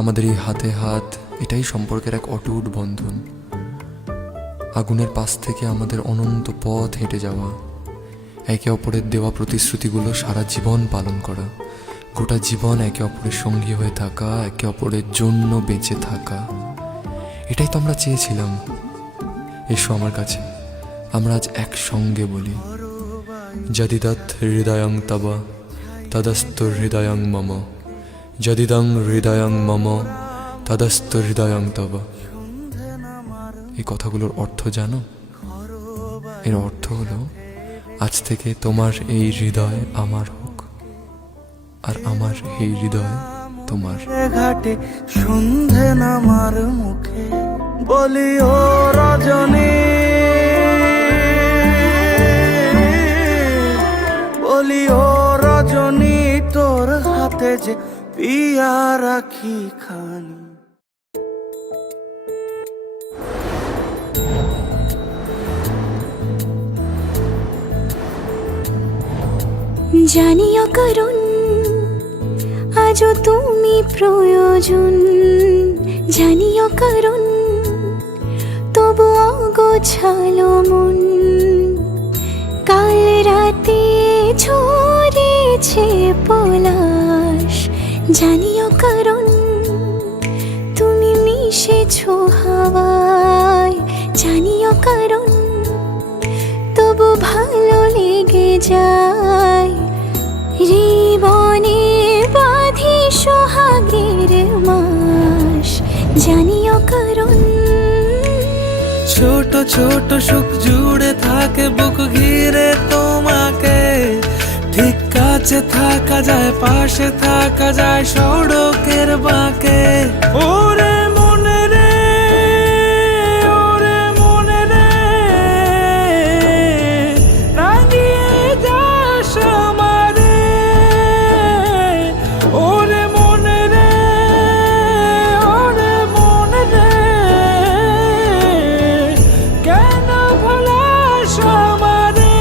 আমাদের এই হাতে হাত, এটাই সম্পর্কের এক অটুট বন্ধন। আগুনের পাশ থেকে আমাদের অনন্ত পথ হেঁটে যাওয়া, একে অপরের দেওয়া প্রতিশ্রুতিগুলো সারা জীবন পালন করা, গোটা জীবন একে অপরের সঙ্গী হয়ে থাকা, একে অপরের জন্য বেঁচে থাকা, এটাই তো আমরা চেয়েছিলাম। এসো আমার কাছে, আমরা আজ একসঙ্গে বলি, যদিদৎ হৃদয়ং তব তদস্তু হৃদয়ং মম, যদিদং হৃদয়ং মম তদস্তু হৃদয়ং তব। এই কথাগুলোর অর্থ জানো? এর অর্থ হলো, আজ থেকে তোমার এই হৃদয় আমার হোক, আর আমার এই হৃদয় তোমার। ঘাটে সন্ধে নামার মুখে বলি ও রজনী, বলি ও রজনী, তোর হাতে যে পিয়া রাখি খানি। জানিও কারণ আজও তুমি প্রয়োজন, জানিও কারণ তবু অগোছালো মন। কাল রাতে ঝরেছে পলাশ, জানিও কারণ তুমি মিশেছো হাওয়ায়, জানিও কারণ তবু ভালো লেগে যায়। জীবনে বাঁধি সোহাগের মাস, জানিও কারণ ছোট ছোট সুখ জুড়ে থাকে বুক ঘিরে তোমাকে। ঠিক কাছে থাকা যায়, পাশে থাকা যায় সড়কের বাঁকে। ওরে মনে রে, ওরে মনে রে, রাঙিয়ে যাস আমারে। ওরে মনে রে, ওরে মনে রে, কেন ভোলাস আমারে।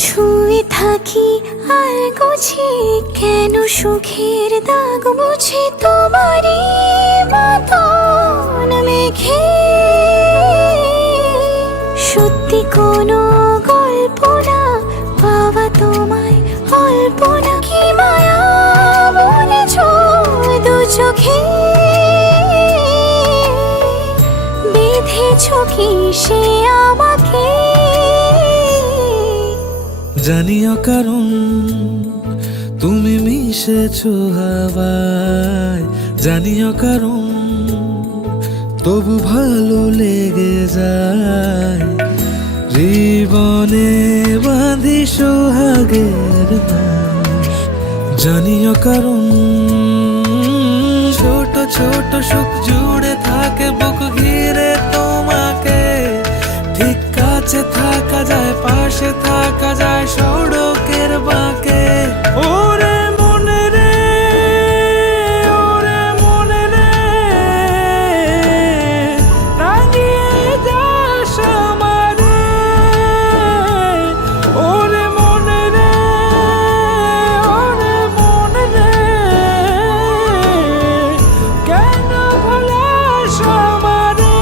ছুঁয়ে থাকি আর গুছি, কেন সুখের দাগ মুছে তোমারই মতন মেঘে। সত্যি কোনো গল্প না পাওয়া তোমায়, অল্প না কি মায়া বলেছ দু চোখে। বেঁধেছ কি সে আমাকে, জানিও কারণ তুমি মিশেছো হাওয়ায়, জানিও কারণ তবু ভালো লেগে যায়। জীবনে বাঁধি সোহাগের মাস, জানিও কারণ ছোট ছোট সুখ জুড়ে থাকে বুক ঘিরে তোমাকে। ঠিক কাছে থাকা যায়, পাশে থাকা যায় সড়কের বাঁকে। ওরে মনে রে, ওরে মনে রে, রাঙিয়ে যাস আমারে। ওরে মনে রে, ওরে মনে রে, কেন ভোলাস আমারে।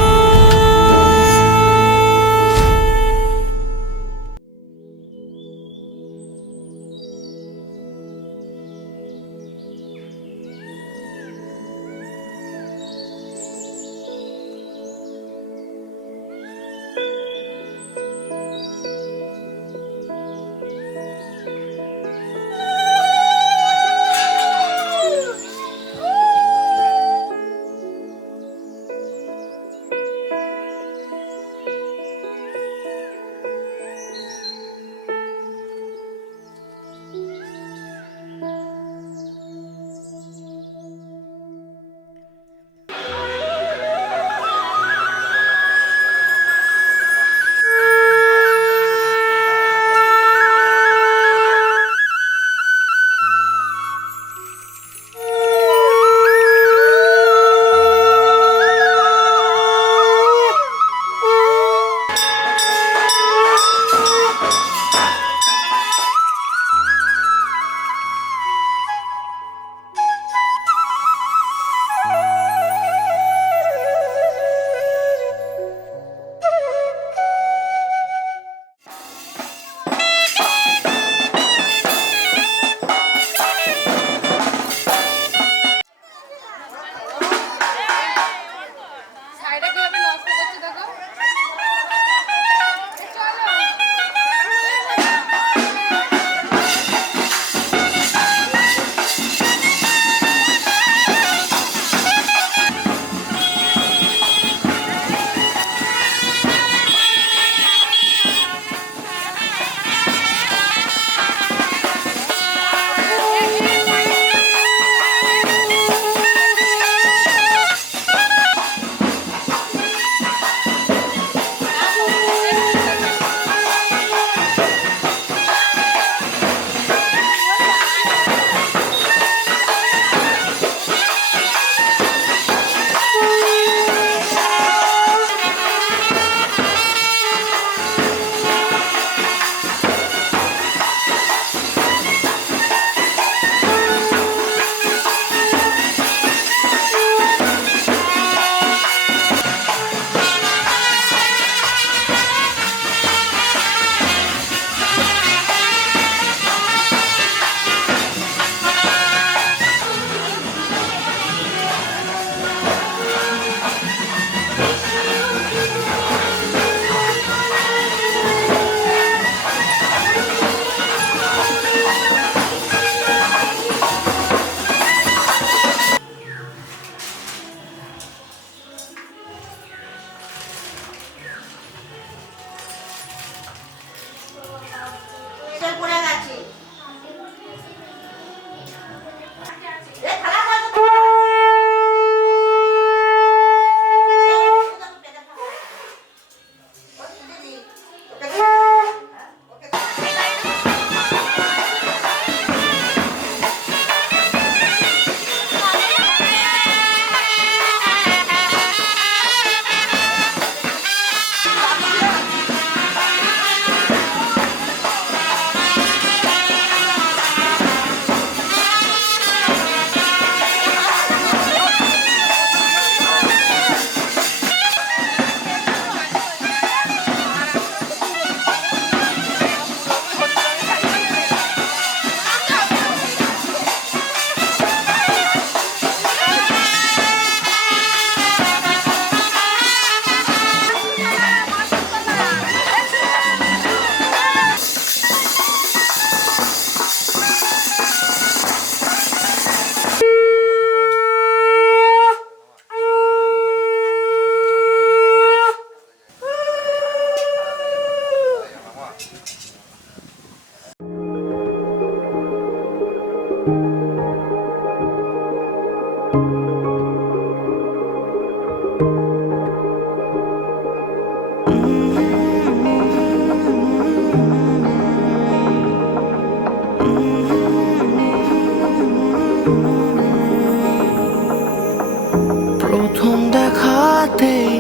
প্রথম দেখাতেই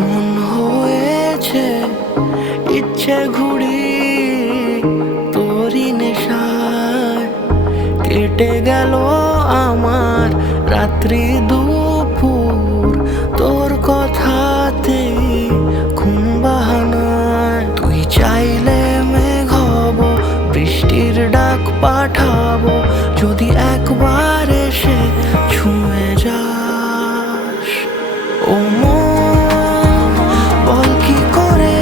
মন হয়েছে ইচ্ছে ঘুড়ি তোরই নেশায় কেটে গেল আমার রাত্রি দুপুর তোর কথাতেই ঘুম বাহানায় তুই চাইলে মেঘ হব বৃষ্টির ডাক পাঠাবো যদি একবার এসে ছুঁয়ে যাস ও মন বল কি করে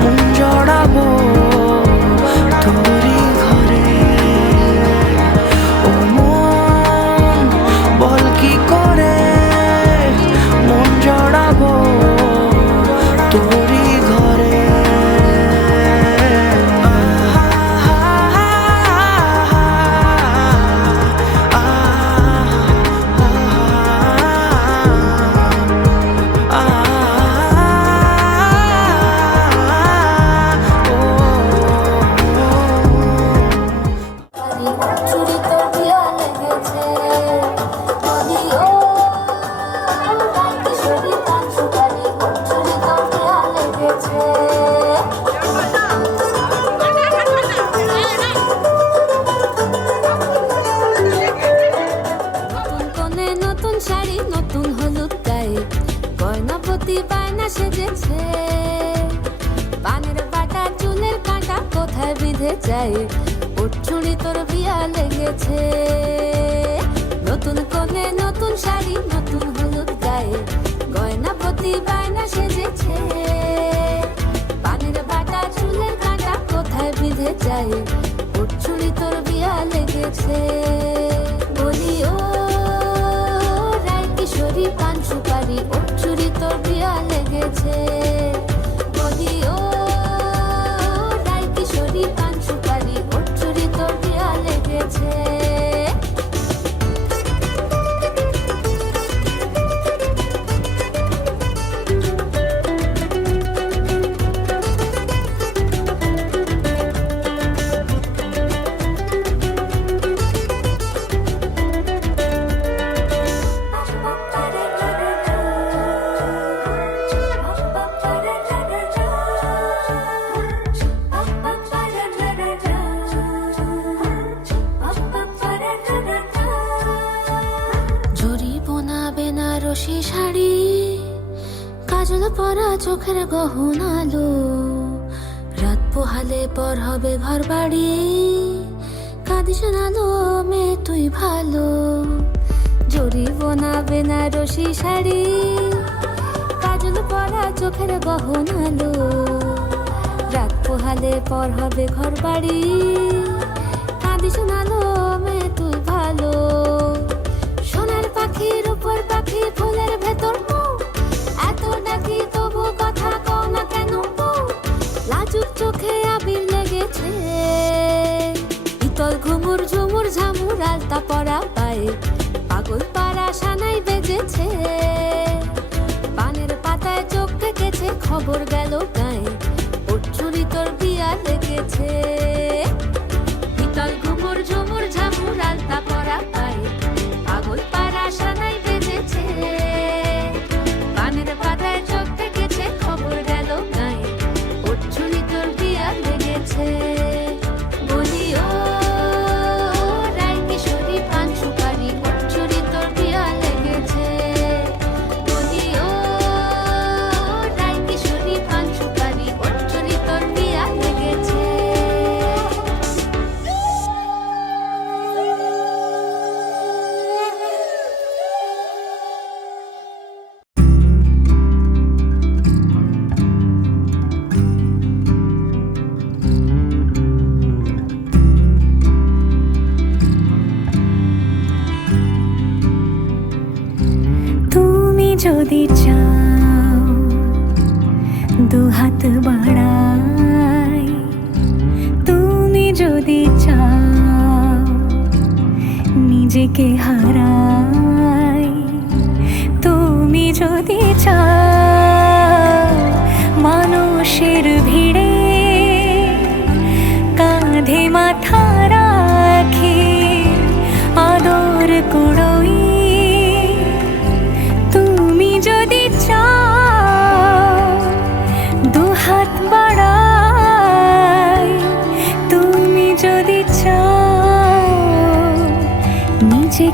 মন জড়াবো তোরই ঘরে ও মন বল কি করে মন জড়াবো তোরই ঘরে চুরি তো দিয়া লেগেছে নদীও কিশোরী কান সুপারি চুরি তো দিয়া লেগেছে নতুন কোণে নতুন শাড়ি নতুন হলুদ গায়ে গয়না প্রতি বায়না সেজেছে পানের বাটা চুলের কাঁটা কোথায় বিঁধে যায় ওর চুড়ি তোর বিয়া লেগেছে নতুন কোণে নতুন শাড়ি নতুন হলুদ গায়ে গয়না প্রতি বায়না সেজেছে পানের বাটা চুলের কাঁটা কোথায় বিঁধে যায় ওর চুড়ি তোর বিয়া লেগেছে বলি ও রায় কিশোরী পান সুপারি ওর চুড়ি তোর বিয়া লেগেছে বলি ও রায় কিশোরী পান সুপারি ওর চুড়ি তোর বিয়া লেগেছে জরি বোনা বেনারসি শাড়ি কাজল পরা চোখের গহনালো রাত পোহালে পর হবে ঘর বাড়ি কাঁদিস নালো মে তুই ভালো জরি বোনা বেনারসি শাড়ি কাজল পরা চোখের গহনালো রাত পোহালে পর হবে ঘর বাড়ি কাঁদিস নালো মে তুই ভালো সোনার পাখির উপর পাখি ফুলের ভেতর এত ডাকি তবু কথা কও না কেন লাজুক চোখে আবির লেগেছে ইতল ঘুমুর ঝুমুর ঝামুর আলতা পরা পায়ে পাগল পাড়া সানাই বেজেছে পানের পাতায় চোখ থেকেছে খবর গেল গায়ে ওর চুরি তোর বিয়া লেগেছে ইতল ঘুমুর ঝুমুর ঝামুর আলতা পরা পায়ে পাগল পাড়া সানাই বেজেছে পানের পাতায় চোখ থেকেছে খবর গেল গায়ে ওর চুরি তোর বিয়া লেগেছে বলি ও রায় কিশোরী পান সুপারি ওর চুরি তোর বিয়া লেগেছে বলি ও রায় কিশোরী পান সুপারি ওর চুরি তোর বিয়া লেগেছে তুমি যদি চাও দুহাত বাড়াই তুমি যদি চাও নিজেকে হারাই তুমি যদি চাও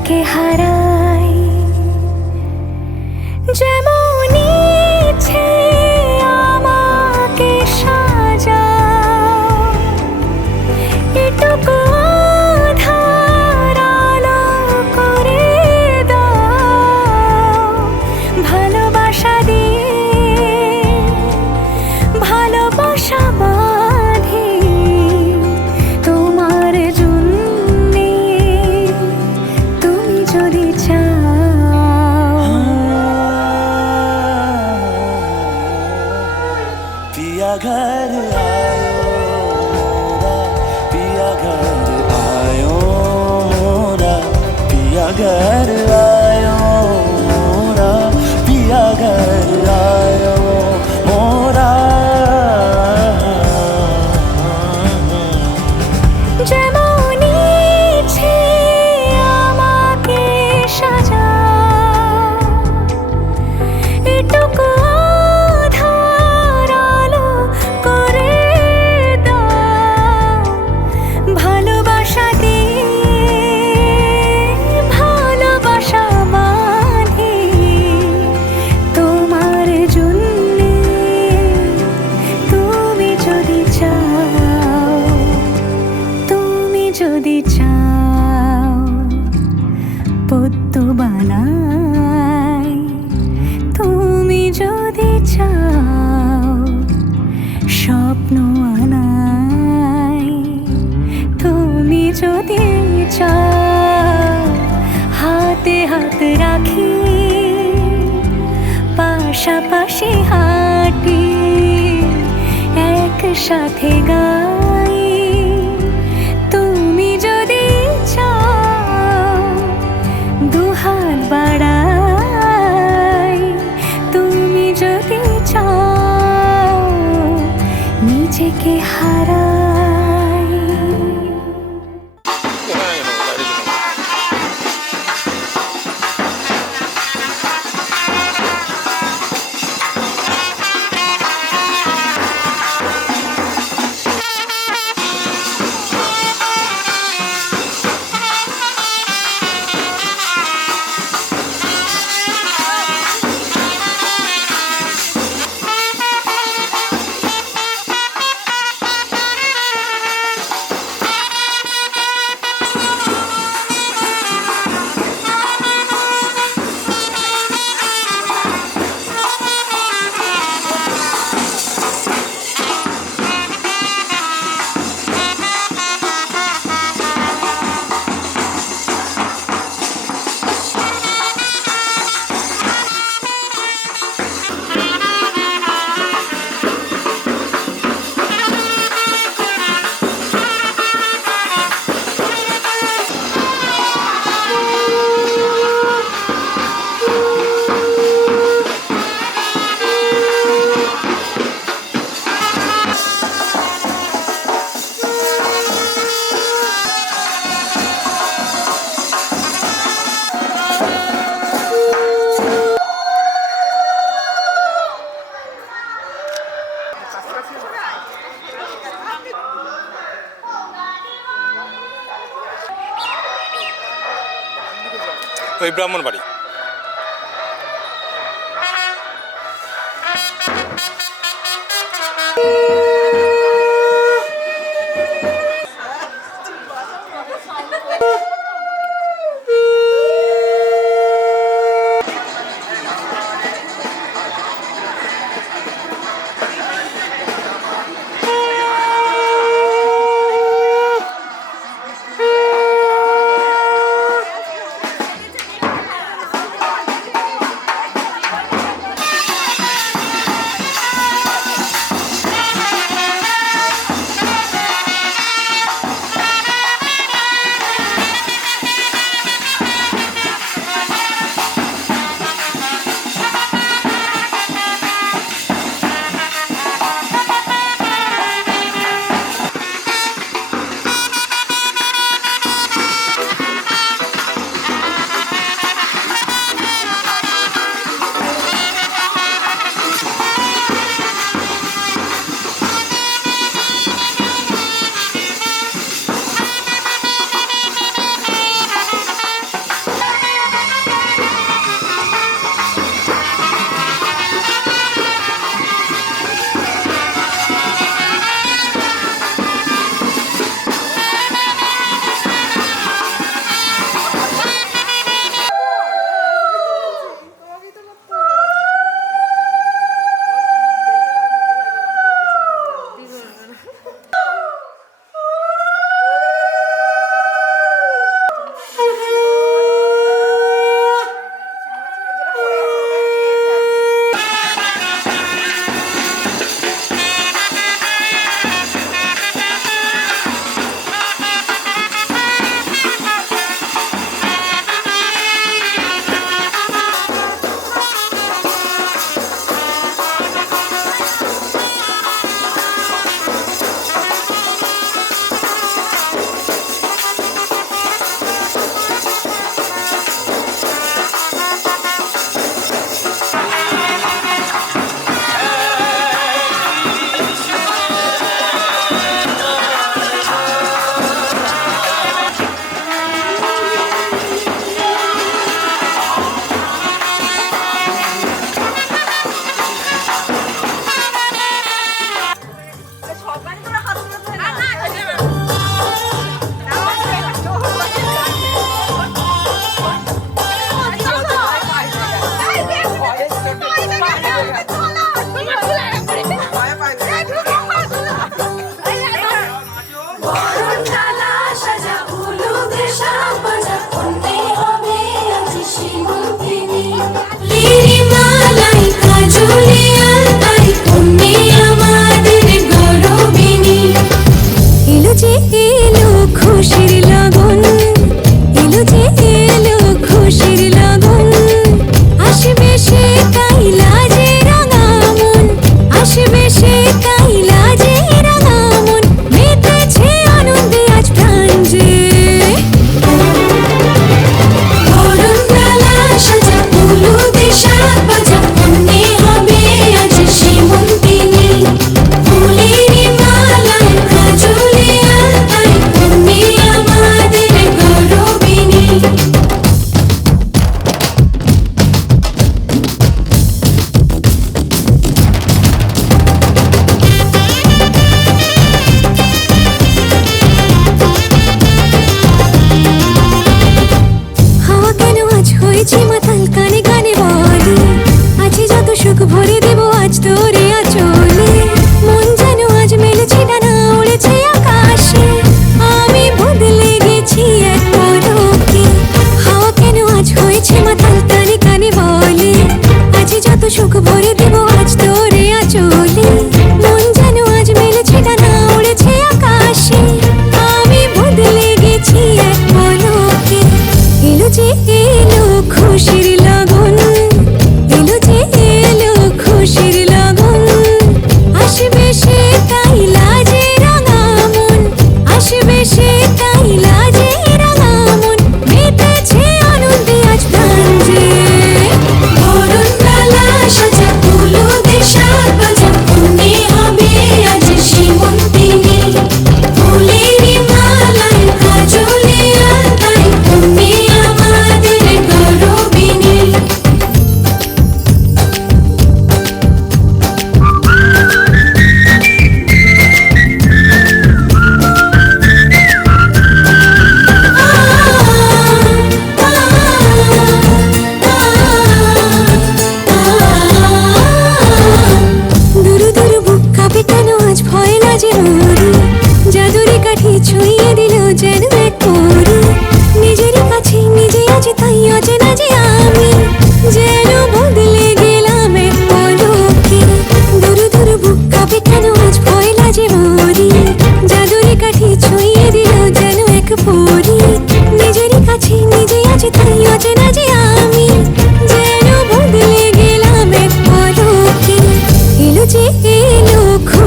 নিজেকে হারাই যেমন ইচ্ছে আমাকে সাজাও এটুকু আধার আলো করে দাও ভালোবাসা দিয়ে ভালোবাসা বাঁধি তোমার জন্যে তুমি যদি চাও पिया घर आयो मोरा पिया घर आयो मोरा पिया घर आयो मोरा पिया घर आयो मोरा যেমন ইচ্ছে আমাকে সাজাও এটুকু আধার আলো করে দাও ভালোবাসা দিয়ে ভালোবাসা বাঁধি তোমার জন্যে তুমি যদি চাও তুমি যদি চাও পদ্ম বানাই তুমি যদি চাও স্বপ্ন আনাই তুমি যদি চাও হাতে হাত রাখি পাশাপাশি হাঁটি একসাথে গাই তুমি যদি চাও দুহাত বাড়াই তুমি যদি চাও নিজেকে হারাই ওই ব্রাহ্মণবাড়ি।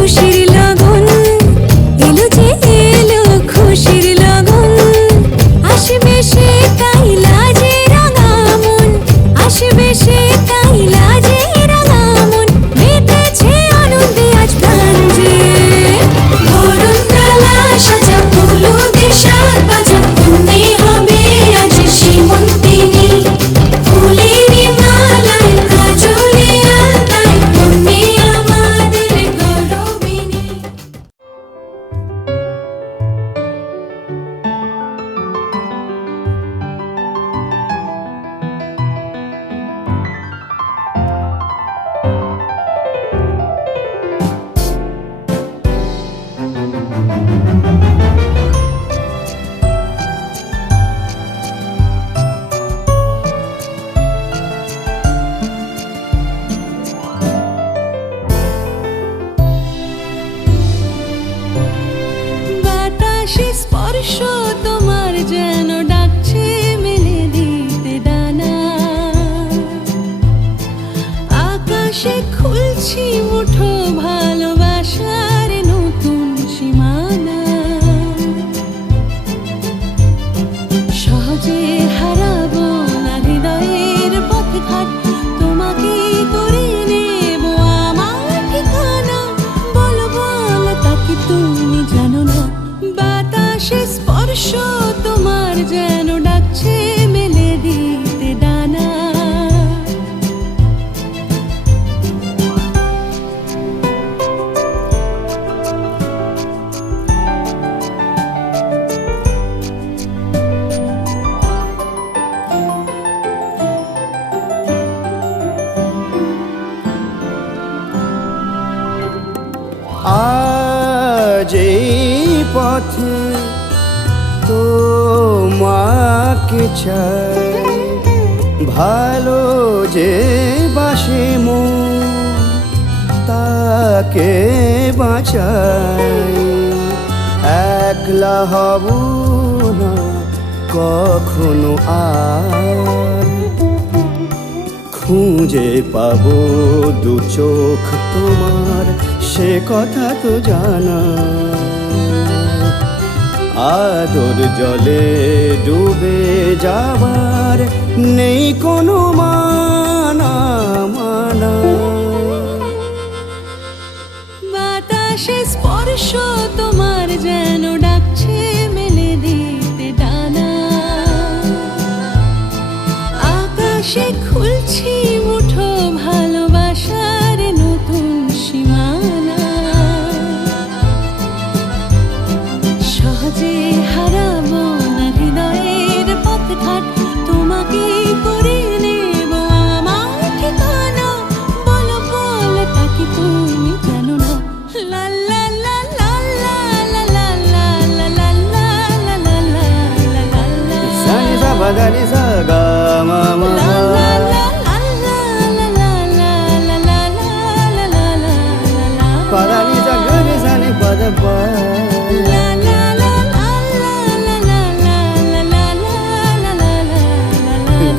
খুশির লগন এলো যে এলো খুশির লগন আসবে সে তাই লাজে রাঙা মন আসবে সে তাই লাজে রাঙা মন মেতেছে আনন্দে আজ প্রাণ যে বরণ ডালা সাজা হলুদের সাজ বাজা তুমি হবে আজ সীমন্তিনী ফুলের মালায় কাজলে আলতায় তুমি আমাদের গৌরবিনী। বাতাসে স্পর্শ তোমার যেন ডাকছে মেলে দিতে ডানা আকাশে খুলছি মুঠো ভালোবাসার নতুন সীমানা সহজে হারাবো না হৃদয়ের পথঘাট তোমাকে করে নেব আমার ঠিকানা বলো বলো তাকে তুমি জানো না বাতাসে স্পর্শ তোমার যেন ডাকছে মেলে দিতে ডানা আজ এই পথে তোমাকে চাই ভালো যে বাসে মন তাকে বাঁচাই একলা হব না কখনো আর খুঁজে পাবো দু চোখ তোমার সে কথা তো জানা আদর জলে ডুবে যাবার নেই কোনো মানা মানা বাতাসে স্পর্শ তোমার যেন ডাকছে মেলে দিতে ডানা আকাশে খুলছি মুঠো ভালোবাসার নতুন সীমানা সহজে হারাবো না হৃদয়ের পথঘাট তোমাকে করে নেব আমার ঠিকানা বলো বলো তাকে তুমি জানো না লা লা লা লা লা লা লা লা লা লা লা লা লা লা লা সানি সা বা গা নি সা গা মা মা লা মা লা লা লা লা লা লা লা লা লা লা লা পা দা নি সা গা নি সা নি পা দা পা লা লা লা লা লা লা লা লা লা লা লা লা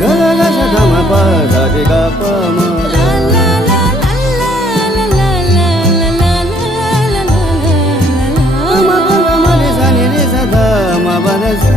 গা গা গা সা গা মা পা দা রে গা পা মা লা লা লা লা লা লা লা লা লা লা মা গা গা মা রে সা নি রে সা দা মা বা দা সা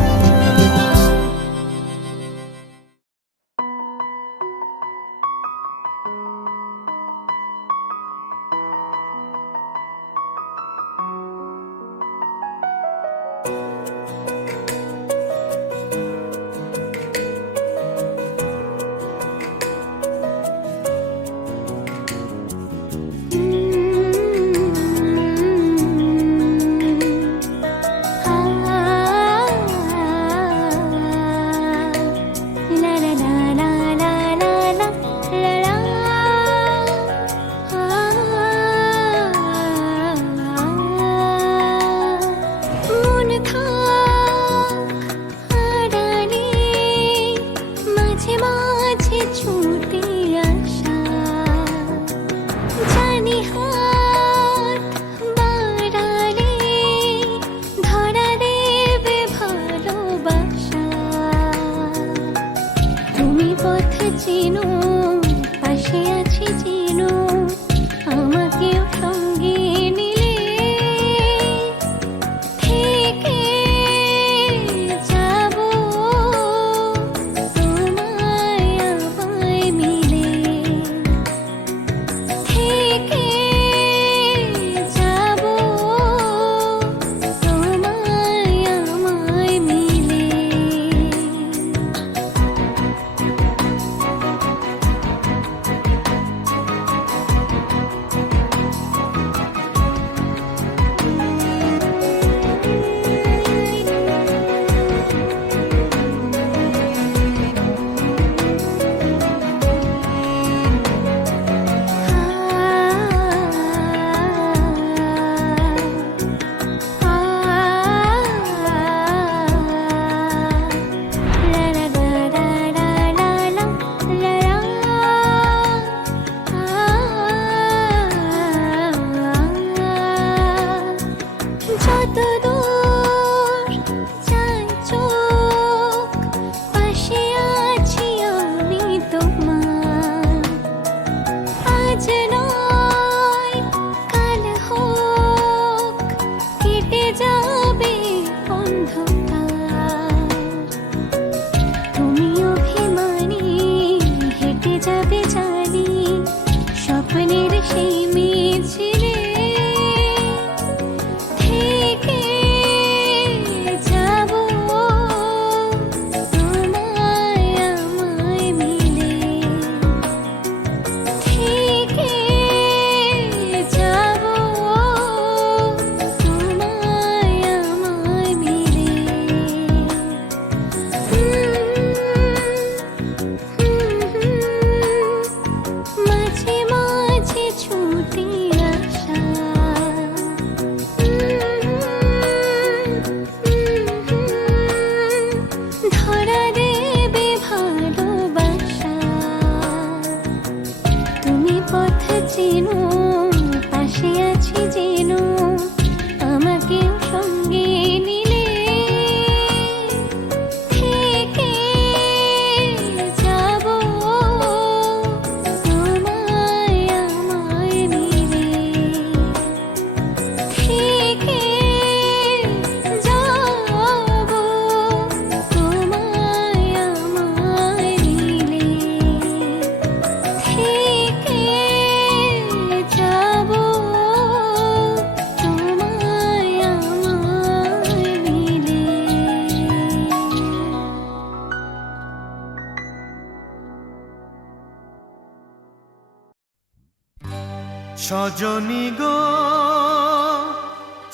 রজনী গো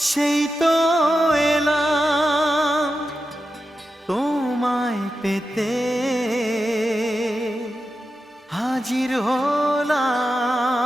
সেই তো এলাম তোমায় পেতে হাজির হলাম।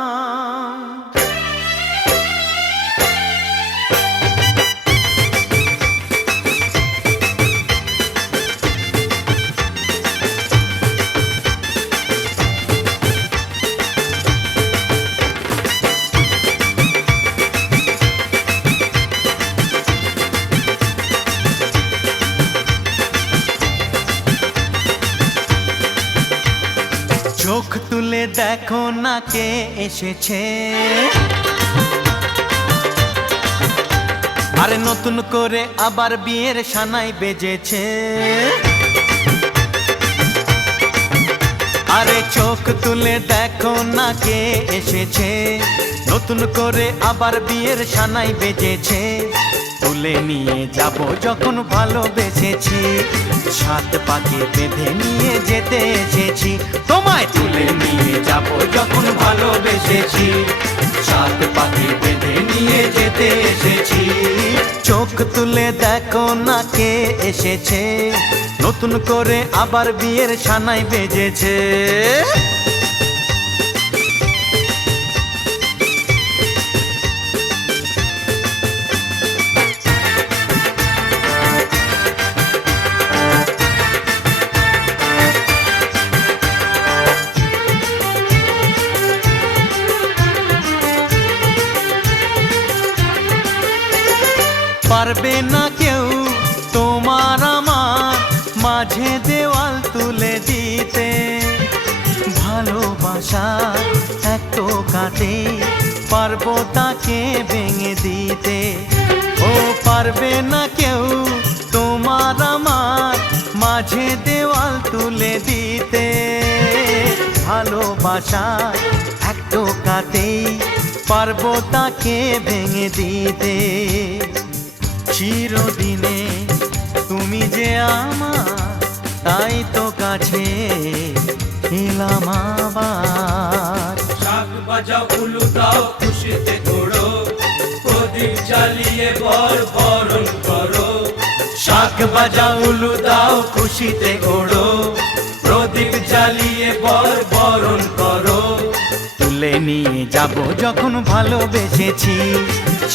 চোখ তুলে দেখো না কে এসেছে, আরে নতুন করে আবার বিয়ের সানাই বেজেছে। আরে চোখ তুলে দেখো না কে এসেছে, নতুন করে আবার বিয়ের সানাই বেজেছে। তুলে নিয়ে যাব যখন ভালোবেসেছি, সাত পাকে বেঁধে নিয়ে যেতে এসেছি। তোমায় তুলে নিয়ে যাব যখন ভালোবেসেছি, সাত পাকে বেঁধে নিয়ে যেতে এসেছি। চোখ তুলে দেখো না কে এসেছে, নতুন করে আবার বিয়ের সানাই বেজেছে। পারবে না কেউ তোমার আমার মাঝে দেওয়াল তুলে দিতে, ভালোবাসা এক টোকাতে পারবো তাকে ভেঙে দিতে। ও পারবে না কেউ তোমার আমার মাঝে দেওয়াল তুলে দিতে, ভালোবাসা এক টোকাতেই পারবো তাকে ভেঙে দিতে। চিরদিনে তুমি যে আমার, তাই তো কাছে এলাম আবার। শাক বাজাও উলু দাও খুশিতে ঘোড়ো, প্রদীপ জ্বালিয়ে বরণ করো। শাক বাজাও উলু দাও খুশিতে ঘোড়ো, প্রদীপ জ্বালিয়ে বরণ করো। তুলে নিয়ে যাব যখন ভালোবেসেছি,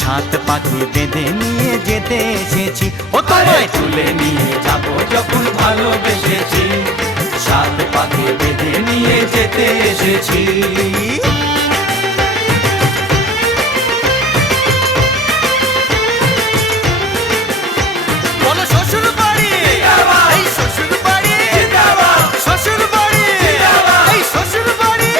সাত পাকে বেঁধে নিয়ে যেতে এসেছি। ও তোমায় তুলে নিয়ে যাব যখন ভালোবেসেছি, সাত পাকে বেঁধে নিয়ে যেতে এসেছি। বলো শ্বশুর বাড়ি, এই শ্বশুর বাড়ি, শ্বশুর বাড়ি, এই শ্বশুর বাড়ি।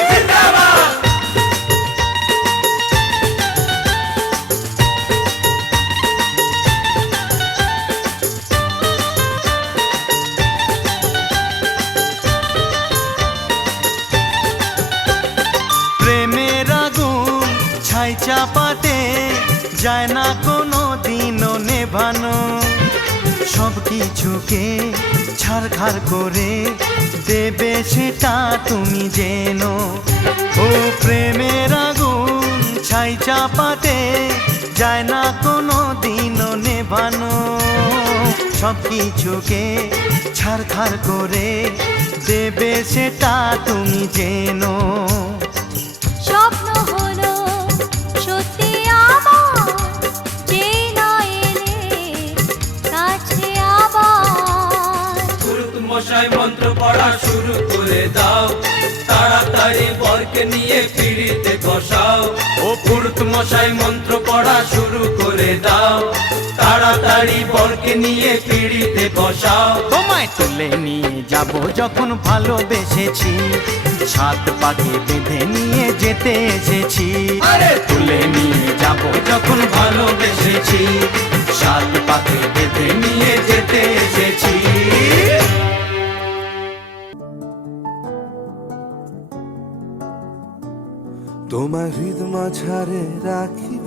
প্রেমের আগুন ছাই চাপাতে যায় না কোনো দিনও নেভানো, সব কিছুকে ছাড়খাড় করে দেবে সেটা তুমি জেনো। ও প্রেমের আগুন ছাই চাপাতে যায় না কোনো দিনও নেভানো, সব কিছুকে ছাড়খাড় করে দেবে সেটা তুমি জেনো। স্বপ্ন হলো সত্যি আমার, যে না এলে কাছে আবার। পুরুত মশাই মন্ত্র পড়া শুরু করে দাও, তাড়াতাড়ি বরকে নিয়ে পিড়িতে বসাও। ও পুরুত মশাই মন্ত্র পড়া শুরু করে দাও, তাড়াতাড়ি বরকে নিয়ে পিড়িতে বসাও। তোমায় তুলে নিয়ে যাব যখন ভালোবেসেছি, সাত পাকে বেঁধে নিয়ে যেতে এসেছি। আরে তুলে নিয়ে যাব যখন ভালোবেসেছি, সাত পাকে বেঁধে নিয়ে যেতে এসেছি। তোমায় হৃদ মাঝারে রাখিব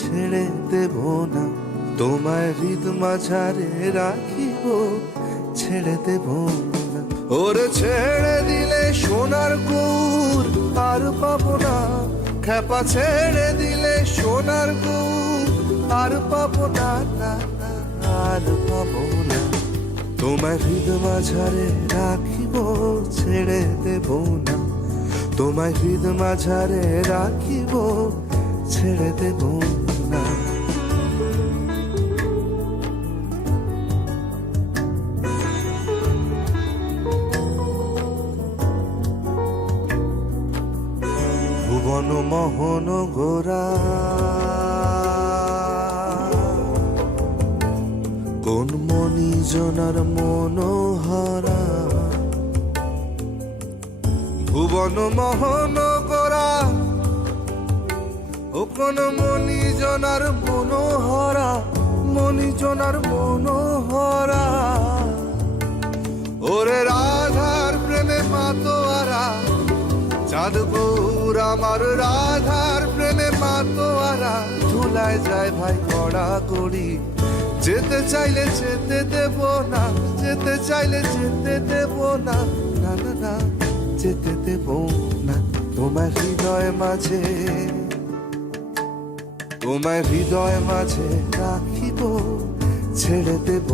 ছেড়ে দেব না, তোমায় হৃদ মাঝারে রাখিব ছেড়ে দেব না। ওরে ছেড়ে দিলে সোনার গুড় আর পাবো না, খেপা ছেড়ে দিলে সোনার গু আর পাবো না, না না আর পাবো না। তোমায় হৃদ মাঝারে রাখিব, ছেড়ে দেব না। তোমায় হৃদ মাঝারে রাখিব, ছেড়ে দেব না। ভুবন মোহন গোরা কোন মণিজনার মনোহরা, ভুবন মোহন গোরা ও কোন মণিজনার মনোহরা, মণিজনার মনোহরা। ওরে রাধার প্রেমে মাতোয়ারা, চাঁদ গৌর আমার রাধার প্রেমে মাতোয়ারা। ধুলায় যায় ভাই কড়া কড়ি, যেতে চাইলে যেতে দেব না, যেতে চাইলে যেতে দেব না, না না না যেতে দেব না। তোমার হৃদয় মাঝে, তোমার হৃদয় মাঝে রাখিব, ছেড়ে দেব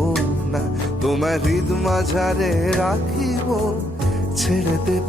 না। তোমার হৃদ মাঝারে রাখিব, ছেড়ে দেব